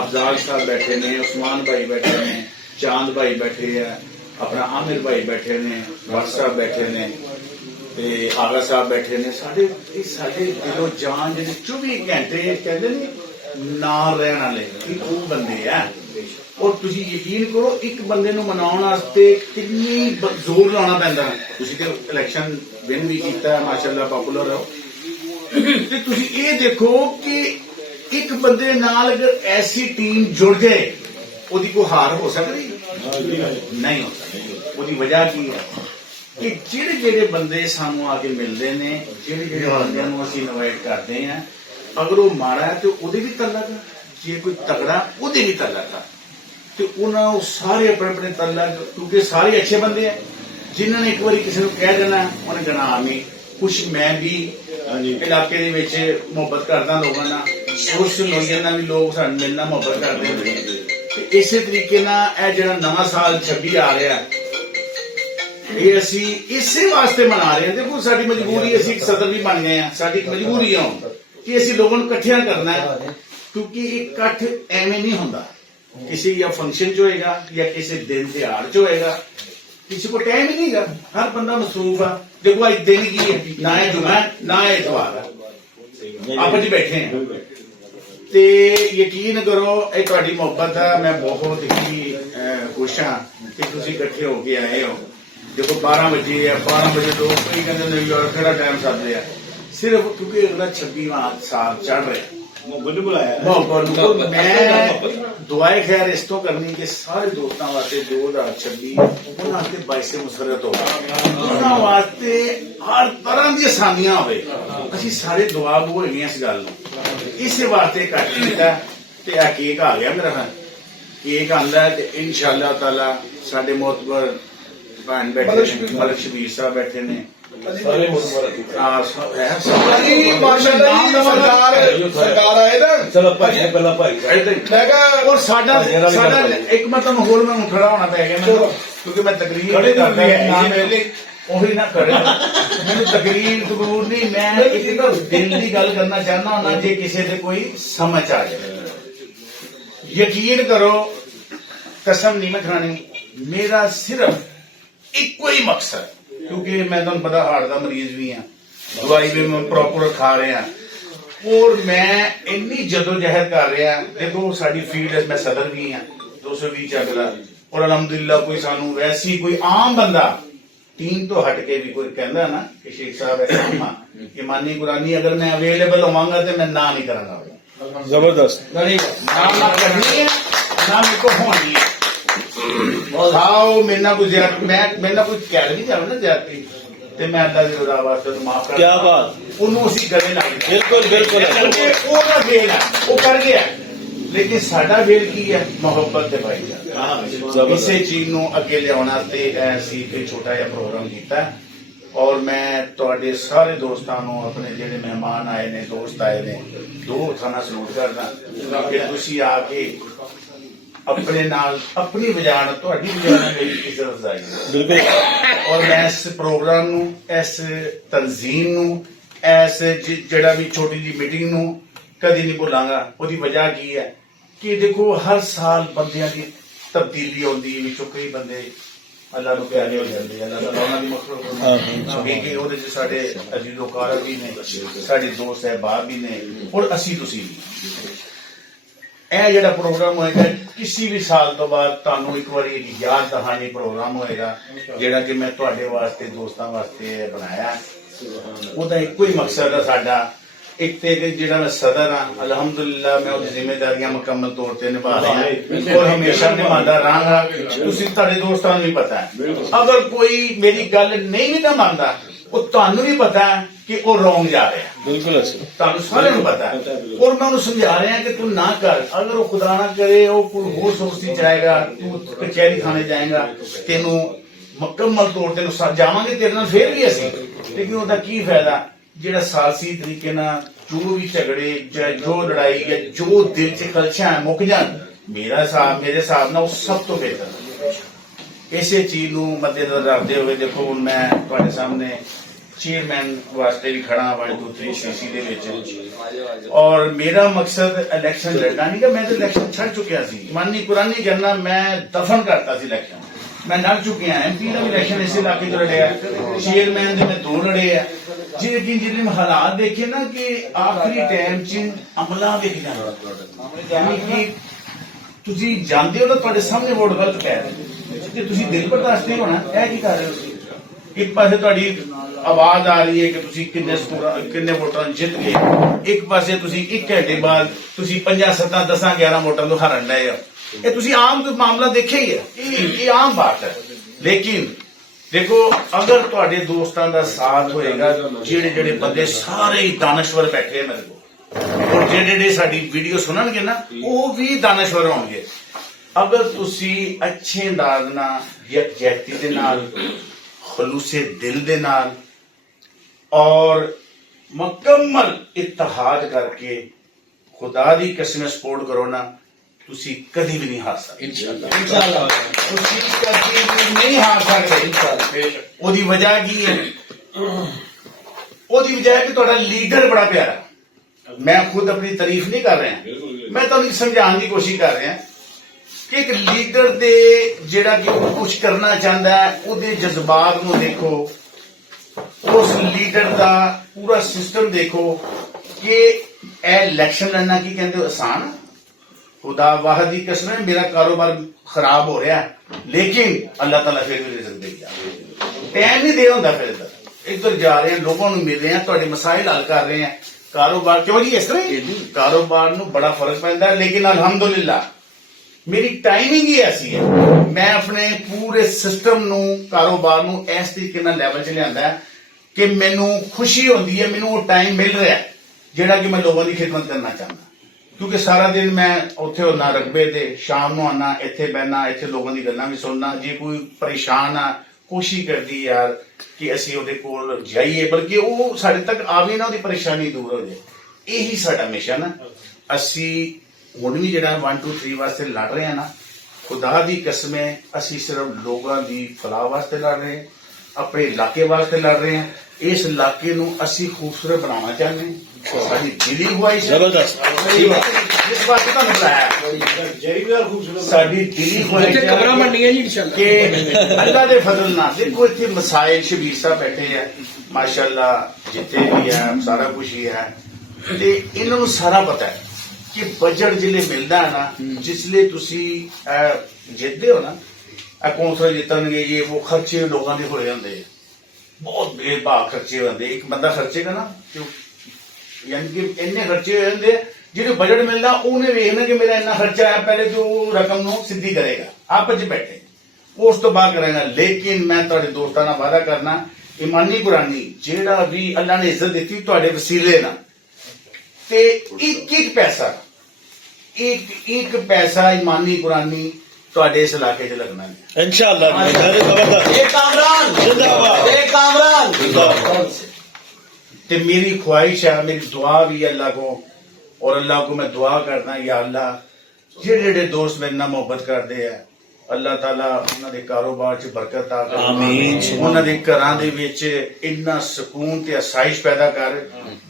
अफजाल साहब बैठे ने, उस्मान भाई बैठे ने, चांद भाई बैठे है, अपना आमिर भाई बैठे ने, भट्ट साहब बैठे ने, ते आगा साहब बैठे ने। साडे दिलों जान जिहड़े 24 घंटे कहते नहीं नाल रहने वाले वो बंदे है। और तुसी यकीन करो एक बंदे नूं मनाउण वास्ते कितनी जोर लाना पैंदा। तुसी ते इलैक्शन विन भी कीता है, माशाअल्लाह पॉपुलर हो। ते तुसी ये देखो कि एक बंदे नाल अगर ऐसी टीम जुड़ जाए ओदी कोई हार हो सकती नहीं हो सकती। ओदी वजह की है कि जेड़े जेड़े बंदे सानू आके मिलते ने, जेड़े जेड़े बंदियां नूं असीं इनवाइट करते हैं, अगर वो माड़ा है तो ओदे भी तलक है, जे कोई तगड़ा ओदे भी तलक है। तो उन्होंने सारे अपने अपने तलक, क्योंकि सारे अच्छे बंदे हैं। जिन्होंने एक बार किसी को कह देना उन्हें कहना आमी। कुछ मैं भी इलाके दे विच मुहब्बत करदा लोगों नाल, कुछ लोगों नाल भी लोग सानू मिलना मुहब्बत करते हैं। इस तरीके नाल यह जिहड़ा नवां साल 26 आ रहा है ये असी इसे वास्ते मना रहे हैं। देखो साडी मजबूरी, असी एक सदर भी बन गए हैं, साडी मजबूरी है कि असी लोगों को इकट्ठिया करना है, क्योंकि इकट्ठ एवं नहीं होंदा। किसी या फंक्शन च होएगा या किसी दिन तिहाड़ च होएगा, किसी को टाइम ही नहीं गा, हर बंदा मसरूफ है। देखो अज दिन की है, ना है जुमा है ना है इतवार है, आप जी बैठे हैं। ते यकीन करो ये तुहाडी मोहब्बत है, मैं बहुत ही खुश हाँ कि तुसीं इकट्ठे होके आए हो। देखो 12 बजे है, 12 बजे लोग कई कहते न्यूयॉर्क केड़ा टाइम सद रहा, सिर्फ क्योंकि अगला 26वां साल चढ़ रहा है। मैं दुआए खैर इस तो करनी कि सारे दोस्तों वास्ते 2026 उन्होंने बाइसे मुसरत हो, उन्होंने वास्ते हर तरह की आसानियां हो। असी सारे दुआ हो गए इस गल इस वास्ते घट किया। केक आ गया मेरा, केक आंदा है। इंशाअल्लाह ताला साडे मोहतबर भैन बैठे, मलक शबीर साहब बैठे ने, और साडा एक मतलब होर मैं खड़ा होना पै गया क्योंकि मैं तकरीर ना करे मैंने तकरीर जरूर नहीं, मैं एक दिल की गल करना चाहना होना जे किसी से कोई समझ आ जाए। यकीन करो कसम नहीं मैं खानी, मेरा सिर्फ इको ही मकसद, क्योंकि मैं तुम पता हार्ट का मरीज भी हाँ, दवाई भी मैं प्रॉपर खा रहा और मैं इन्नी जदोजहद कर रहा। देखो साडी फील्ड मैं सदर भी हाँ, 220 चल रहा और अलहमदुलिल्लाह कोई सानू वैसी कोई आम बंदा टीम तो हट के भी कोई कहता ना कि शेख साहब ईमानी कुरानी अगर मैं अवेलेबल होवांगा तो मैं ना नहीं करांगा। जबरदस्त ना करनी है ना मेरे को होनी है। आओ मेरे कोई मेरे कोई कह नहीं जावे ना जाती ते मैं अल्लाह दी रजा वास्ते तो माफ कर। क्या बात ओनू असी गले लग गए। बिल्कुल बिल्कुल ओदा वेल है वो कर गया, लेकिन साडा वेल की है मोहब्बत दे भाईचारा। इसे चीज नू अगे लियाउण वास्ते असी कोई छोटा जिहा प्रोग्राम कीता और मैं तुहाडे सारे दोस्तां नू अपने जिहड़े मेहमान आए ने, दोस्त आए ने, दो थाना सलूट करदा कि तुसीं आके अपने नाल अपनी वजह तुहाडी वजह मेरी इज्जत अफजाई और मैं इस प्रोग्राम नू, इस तंजीम नू, इस जिहड़ा भी छोटी जी मीटिंग नू कदी नहीं भुलांगा। ओदी वजह की है कि देखो हर साल बंदियां दी तब्दीली आउंदी, विचों कई बंदे अल्लाह नू प्यारे हो जांदे, अल्लाह ताला उन्हां दी मग़फ़िरत करे। कि ओहदे च साडे अज़ीज़ो-कार भी ने, साडे दोस्त अहबाब भी ने और असी तुसीं भी। यह जिहड़ा प्रोग्राम होएगा किसी भी साल तो बाद तुहानू एक बार एक याद दहानी प्रोग्राम होएगा जिहड़ा कि मैं तुहाडे वास्ते दोस्तां वास्ते बनाया। ओहदा इक्को ही मकसद है साडा, एक तो जिहड़ा मैं सदर हाँ अलहमदुलिल्लाह मैं उसकी जिम्मेदारियां मुकम्मल तौर पर निभा रहा और हमेशा निभाता रहांगा। तुसीं तुहाडे दोस्तां नूं भी पता है अगर कोई मेरी गल नहीं भी ना मानता वो तुहानू भी पता है कि वो रोंग जा रहा है। बिल्कुल तुहानू सारे नूं पता है और मैं उन्हें समझा रहा कि तू ना कर, अगर वो खुदा ना करे वो कोई होर सोचती जाएगा, तू कचहरी थाने जाएगा, तेनू मुकम्मल तौर तेन जावांगे तेरे नाल फिर भी असीं, लेकिन उसका की फायदा जिहड़ा सालसी तरीके नाल जो भी झगड़े जो लड़ाई या जो दिल च खलशा है मुक जान, मेरे हिसाब नाल सब तो बेहतर। इसे चीज नूं मद्देनजर रखते हुए देखो हुण मैं तुहाडे सामने ਚੇਅਰਮੈਨ ਵਾਸਤੇ ਵੀ ਖੜਾ 1 2 3 ਸੀਸੀ ਦੇ ਵਿੱਚ। ਔਰ ਮੇਰਾ ਮਕਸਦ ਇਲੈਕਸ਼ਨ ਲੜਨਾ ਨਹੀਂ ਕਿ ਮੈਂ ਤਾਂ ਇਲੈਕਸ਼ਨ ਛੱਡ ਚੁੱਕਿਆ ਸੀ, ਮਾਨੀ ਕੁਰਾਨੀ ਕਰਨਾ, ਮੈਂ ਦਫਨ ਕਰਤਾ ਸੀ ਇਲੈਕਸ਼ਨ। ਮੈਂ ਲੜ ਚੁੱਕਿਆ MP ਦਾ ਵੀ ਇਲੈਕਸ਼ਨ ਇਸੇ ਇਲਾਕੇ 'ਚ ਲੜਿਆ, ਚੇਅਰਮੈਨ ਦੇ ਮੈਂ 2 ਲੜੇ ਆ। ਜਿਹੜੇ ਹਾਲਾਤ ਦੇਖੇ ਨਾ ਕਿ ਆਖਰੀ ਟਾਈਮ 'ਚ ਅਮਲਾ ਵੇਖ ਜਾਣਾ, ਕਿ ਤੁਸੀਂ ਜਾਣਦੇ ਹੋ ਨਾ ਤੁਹਾਡੇ ਸਾਹਮਣੇ ਵੋਟ ਗਲਤ ਪੈ ਰਹੇ ਤੇ ਤੁਸੀਂ ਦਿਲ ਬਰਦਾਸ਼ਤ ਨਹੀਂ ਹੋਣਾ, ਇਹ ਕੀ ਕਰ ਰਹੇ ਹੋ? ਇੱਕ ਪਾਸੇ ਤੁਹਾਡੀ ਆਵਾਜ਼ ਆ ਰਹੀ ਹੈ ਕਿ ਤੁਸੀਂ ਕਿੰਨੇ ਵੋਟਾਂ ਜਿੱਤ ਗਏ, ਇੱਕ ਪਾਸੇ ਤੁਸੀਂ 1 ਘੰਟੇ ਬਾਅਦ ਤੁਸੀਂ 5 7 10 11 ਵੋਟਾਂ ਤੋਂ ਹਾਰਨ ਲਏ ਹੋ। ਇਹ ਤੁਸੀਂ ਆਮ ਮਾਮਲਾ ਦੇਖਿਆ ਹੀ ਹੈ, ਇਹ ਆਮ ਬਾਤ ਹੈ। ਲੇਕਿਨ ਦੇਖੋ, ਅਗਰ ਤੁਹਾਡੇ ਦੋਸਤਾਂ ਦਾ ਸਾਥ ਹੋਏਗਾ, ਜਿਹੜੇ ਬੰਦੇ ਸਾਰੇ ਹੀ ਦਾਨਸ਼ਵਰ ਬੈਠੇ ਮੇਰੇ ਕੋਲ, ਔਰ ਜਿਹੜੇ ਸਾਡੀ ਵੀਡੀਓ ਸੁਣਨਗੇ ਨਾ ਉਹ ਵੀ ਦਾਨਸ਼ਵਰ ਹੋਣਗੇ। ਅਗਰ ਤੁਸੀਂ ਅੱਛੇ ਅੰਦਾਜ਼ ਨਾਲ, ਯਕਜਹਿਤੀ ਦੇ ਨਾਲ, ਖਲੂਸੇ ਦਿਲ ਦੇ ਨਾਲ ਔਰ ਮੁਕੰਮਲ ਇਤਿਹਾਦ ਕਰਕੇ ਖੁਦਾ ਦੀ ਕਸਮ ਸਪੋਰਟ ਕਰੋ ਨਾ, ਤੁਸੀਂ ਕਦੀ ਵੀ ਨਹੀਂ ਹਾਰ ਸਕਦੇ। इंशाल्लाह ਤੁਸੀਂ ਕਦੀ ਵੀ ਨਹੀਂ ਹਾਰ ਸਕਦੇ। ਉਹਦੀ ਵਜ੍ਹਾ ਕੀ ਹੈ? ਉਹਦੀ ਵਜ੍ਹਾ ਹੈ ਕਿ ਤੁਹਾਡਾ ਲੀਡਰ ਬੜਾ ਪਿਆਰਾ। ਮੈਂ ਖੁਦ ਆਪਣੀ ਤਾਰੀਫ ਨਹੀਂ ਕਰ ਰਿਹਾ, ਮੈਂ ਤੁਹਾਨੂੰ ਸਮਝਾਉਣ ਦੀ ਕੋਸ਼ਿਸ਼ ਕਰ ਰਿਹਾ ਕਿ ਇੱਕ ਲੀਡਰ ਦੇ ਜਿਹੜਾ ਕਿ ਉਹ ਕੁਝ ਕਰਨਾ ਚਾਹੁੰਦਾ ਹੈ, ਉਹਦੇ ਜਜ਼ਬਾਤ ਨੂੰ ਦੇਖੋ, ਉਸ ਲੀਡਰ ਦਾ ਪੂਰਾ ਸਿਸਟਮ ਦੇਖੋ ਕਿ ਇਹ ਇਲੈਕਸ਼ਨ ਲੜਨਾ ਕੀ ਕਹਿੰਦੇ ਆਸਾਨ। खुदा वाहद की कसम है, मेरा कारोबार खराब हो रहा है, लेकिन अल्लाह ताला फिर भी रिज़्क़ दे गया। टाइम नहीं दे होंदा, फिर इधर जा रहे हैं, लोगों को मिल रहे हैं, तुहाडे मसाइल हल कर रहे हैं, कारोबार क्यों जी इस तरह कारोबार नूं बड़ा फर्क पैंदा है। लेकिन अल्हम्दुलिल्लाह मेरी टाइमिंग ही ऐसी है, मैं अपने पूरे सिस्टम नूं कारोबार नूं इस तरीके नाल लैवल च लिआंदा है कि मैनूं खुशी होंदी है, मैनूं वो टाइम मिल रहा है जिहड़ा कि मैं लोगों की खिदमत करना चाहता। क्योंकि सारा दिन मैं उत्थे होना रकबे ते, शाम नूं आना, इत्थे बहना, इत्थे लोगों दी गल्लां भी सुनना। जे कोई परेशान आ, कोशिश करदी यार कि असीं ओहदे कोल जाइए, बल्कि वो साडे तक आवे ना, ओहदी परेशानी दूर हो जाए। यही साडा मिशन है। असीं हुण भी जिहड़ा 1 2 3 वास्ते लड़ रहे हैं ना, खुदा दी कसम है, असीं सिर्फ लोगों दी फलाह वास्ते लड़ रहे हैं, अपने इलाके वास्ते लड़ रहे हैं। इस इलाके नूं असीं खूबसूरत बनाना चाहते हैं। साडी दिली ख्वाहिश है, जिस वास्ते तुहानूं बुलाया, साडी दिली ख्वाहिश है खबरां मंडियां जी इंशाल्लाह कि अल्लाह दे फजल नाल देखो इत्थे मसाइल शबीर साहब बैठे हैं माशाअल्लाह, जिथे भी है सारा कुछ ही है, ते इन्हां नूं सारा पता है कि बजट जिले मिलदा है ना, जिसले तुसी जितदे हो ना, कौंसल जितणगे, ये वो खर्चे लोगों के होए हुंदे, बहुत बेबाक खर्चे होंदे। एक बंदा खर्चेगा ना, यानी कि इन्ने खर्चे होए हुंदे, जिहनूं बजट मिलदा उहने वेखना कि मेरा इन्ना खर्चा है, पहले तो रकम नूं सिद्धी करेगा, आपस च बैठे उस तो बाद करेगा। लेकिन मैं तुहाडे दोस्तां नाल वादा करना, ईमानी कुरानी जिहड़ा भी अल्लाह ने इज्जत दित्ती तुहाडे वसीले नाल, ते एक पैसा ईमानी कुरानी तुहाडे इस इलाके च लगना है इंशाल्लाह। ते मेरी ख्वाहिश है, मेरी दुआ भी है अल्लाह को, और अल्लाह को मैं दुआ करना, या अल्लाह जेड़े दोस्त मेरे नाल मोहब्बत करते हैं, अल्लाह ताला उन्हां दे कारोबार च बरकत आ करे, आमीन। उन्हां दे घरां दे विच इन्ना सुकून ते आसाइश पैदा कर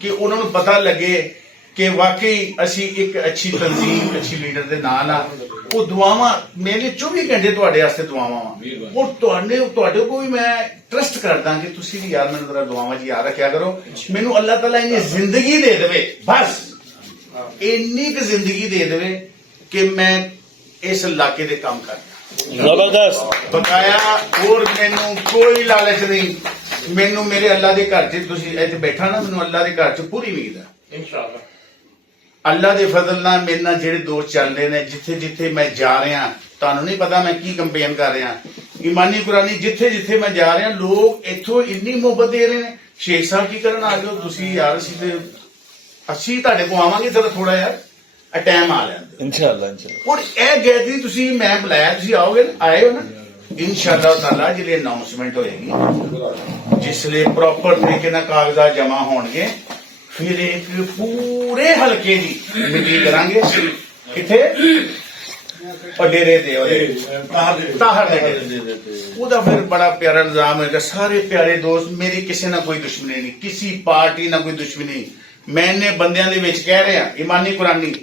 कि उन्हां नूं पता लगे कि वाकई असी एक अच्छी तंजीम, अच्छी लीडर दे नाल आ। वो दुआवां मेरे 24 घंटे तुहाडे वास्ते दुआवां वा, और तुहाडे को भी मैं ट्रस्ट करदा कि तुसी भी यार मैनूं जरा दुआवां च याद रखिया करो। मैनूं अल्लाह ताला इन्नी जिंदगी दे देवे, बस इन्नी क जिंदगी दे देवे कि मैं इस इलाके दे काम कर जबरदस्त बकाया, और मैनूं कोई लालच नहीं। मैनूं मेरे अल्लाह दे घर च तुसी इत्थे बैठा ना, मैनूं अल्लाह दे घर च पूरी उम्मीद है इंशाअल्लाह। अल्लाह दे फजल नाल मेरे नाल जेहड़े दोस्त चल रहे ने, जिथे जिथे मैं जा रहा, तुहानूं नहीं पता मैं की कंपेन कर रहा, ईमानी कुरानी जिथे जिथे मैं जा रहा, लोग इत्थों इन्नी मोहब्बत दे रहे हैं। शेख साहब की करन आ जाओ तुसी यार, असीं तुहाडे को आवांगे, जरा थोड़ा यार टाइम आ लैंदे इंशाल्लाह इंशाल्लाह। और यह गैदरी तुसी मैं बुलाया, तुसी आओगे ना, आए हो ना, इंशाअल्लाह ताला जिहड़ी अनाउंसमेंट होएगी, जिसले प्रॉपर तरीके नाल कागजात जमा होणगे, फिर एक पूरे हल्के की मीटिंग करांगे, किथे ਉਹ ਡੇਰੇ ਤੇ ਉਹਦੇ ਤਾਹਰ ਦੇ ਡੇਰੇ। ਉਹਦਾ ਫਿਰ ਬੜਾ ਪਿਆਰਾ ਨਿਜ਼ਾਮ ਹੈਗਾ, ਸਾਰੇ ਪਿਆਰੇ ਦੋਸਤ, ਮੇਰੀ ਕਿਸੇ ਨਾਲ ਕੋਈ ਦੁਸ਼ਮਣੀ ਨਹੀਂ, ਕਿਸੇ ਪਾਰਟੀ ਨਾਲ ਕੋਈ ਦੁਸ਼ਮਣੀ। ਮੈਂ ਇੰਨੇ ਬੰਦਿਆਂ ਦੇ ਵਿੱਚ ਕਹਿ ਰਿਹਾ, ਇਮਾਨੀ ਕੁਰਾਨੀ,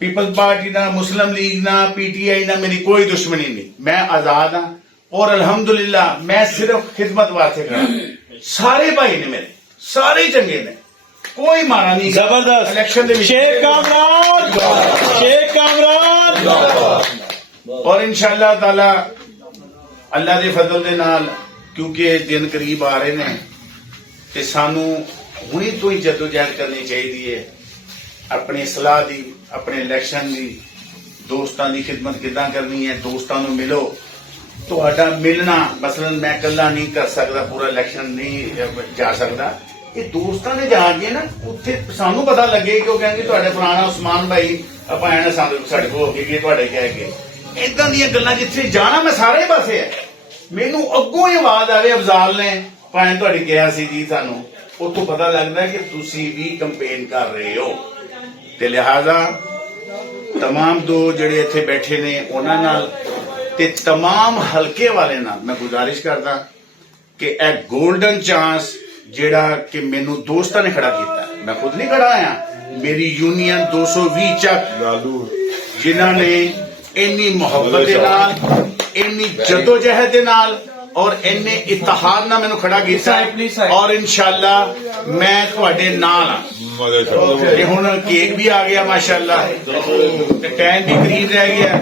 ਪੀਪਲਜ਼ ਪਾਰਟੀ ਨਾਲ, ਮੁਸਲਿਮ ਲੀਗ ਨਾਲ, PTI ਨਾਲ ਮੇਰੀ ਕੋਈ ਦੁਸ਼ਮਣੀ ਨਹੀਂ। ਮੈਂ ਆਜ਼ਾਦ ਹਾਂ ਔਰ ਅਲਹਮਦੁਲਿल्लाह ਮੈਂ ਸਿਰਫ ਖਿਦਮਤ ਵਾਸਤੇ ਕਰਾਂ। ਸਾਰੇ ਭਾਈ ਨੇ ਮੇਰੇ, ਸਾਰੇ ਚੰਗੇ ਨੇ, ਕੋਈ ਮਾਰਾ ਨਹੀਂ। ਜ਼ਬਰਦਸਤ। ਇਲੈਕਸ਼ਨ ਦੇ ਵਿੱਚ शेख कामरान, शेख कामरान। ਔਰ ਇਨਸ਼ਾਅੱਲਾ ਤਾਲਾ ਅੱਲਾ ਦੇ ਫਜ਼ਲ ਦੇ ਨਾਲ, ਕਿਉਂਕਿ ਇਹ ਦਿਨ ਕਰੀਬ ਆ ਰਹੇ ਨੇ ਤੇ ਸਾਨੂੰ ਹੁਣੀ ਤੋਂ ਹੀ ਜਦੋਜਹਿਦ ਕਰਨੀ ਚਾਹੀਦੀ ਹੈ ਆਪਣੀ ਇਸਲਾਹ ਦੀ, ਆਪਣੇ ਇਲੈਕਸ਼ਨ ਦੀ, ਦੋਸਤਾਂ ਦੀ ਖਿਦਮਤ ਕਿੱਦਾਂ ਕਰਨੀ ਹੈ। ਦੋਸਤਾਂ ਨੂੰ ਮਿਲੋ, ਤੁਹਾਡਾ ਮਿਲਣਾ ਮਸਲਨ ਮੈਂ ਇਕੱਲਾ ਨਹੀਂ ਕਰ ਸਕਦਾ, ਪੂਰਾ ਇਲੈਕਸ਼ਨ ਨਹੀਂ ਜਾ ਸਕਦਾ, ਇਹ ਦੋਸਤਾਂ ਨੇ ਜਾ ਕੇ ਨਾ ਉੱਥੇ ਸਾਨੂੰ ਪਤਾ ਲੱਗੇ ਕਿ ਉਹ ਕਹਿੰਦੇ ਤੁਹਾਡੇ ਫਲਾਣਾ ਉਸਮਾਨ ਭਾਈ ਆਪਾਂ ਐਨਾ ਸਾਡੇ ਕੋਲ ਹੋ ਕੇ ਗਏ, ਤੁਹਾਡੇ ਕਹਿ ਕੇ ਇਦਾਂ ਦੀਆਂ ਗੱਲਾਂ ਜਿੱਥੇ ਜਾਣਾ ਮੈਂ ਸਾਰੇ ਪਾਸੇ ਹੈ। ਮੈਨੂੰ ਅੱਗੋਂ ਹੀ ਆਵਾਜ਼ ਆਵੇ ਅਫਜ਼ਾਲ ਨੇ ਭਾਵੇਂ ਤੁਹਾਡੀ ਕਿਹਾ ਸੀ ਜੀ, ਸਾਨੂੰ ਉੱਥੋਂ ਪਤਾ ਲੱਗਦਾ ਕਿ ਤੁਸੀਂ ਵੀ ਕੰਪੇਨ ਕਰ ਰਹੇ ਹੋ। ਤੇ ਲਿਹਾਜ਼ਾ तमाम ਦੋ ਜਿਹੜੇ ਇੱਥੇ ਬੈਠੇ ਨੇ ਉਹਨਾਂ ਨਾਲ ਤੇ तमाम ਹਲਕੇ ਵਾਲੇ ਨਾਲ ਮੈਂ ਗੁਜ਼ਾਰਿਸ਼ ਕਰਦਾ ਕਿ ਇਹ ਗੋਲਡਨ ਚਾਂਸ ਜਿਹੜਾ ਕਿ ਮੈਨੂੰ ਦੋਸਤਾਂ ਨੇ ਖੜਾ ਕੀਤਾ, ਮੈਂ ਖੁਦ ਨਹੀਂ ਖੜਾ ਆਇਆ, ਮੇਰੀ ਯੂਨੀਅਨ 220 ਚੱਕ ਜਿਨ੍ਹਾਂ ਨੇ ਇੰਨੀ ਮੁਹੱਬਤ ਦੇ ਨਾਲ, ਇੰਨੀ ਜਦੋਜਹਿਦ ਦੇ ਨਾਲ ਔਰ ਇੰਨੇ ਇਤਿਹਾਦ ਨਾਲ ਮੈਨੂੰ ਖੜਾ ਕੀਤਾ ਔਰ ਇਨਸ਼ਾਅੱਲਾ ਮੈਂ ਤੁਹਾਡੇ ਨਾਲ ਹਾਂ। ਤੇ ਹੁਣ ਕੇਕ ਵੀ ਆ ਗਿਆ ਮਾਸ਼ਾਅੱਲਾ ਤੇ ਟਾਈਮ ਵੀ ਕਰੀਬ ਰਹਿ ਗਿਆ।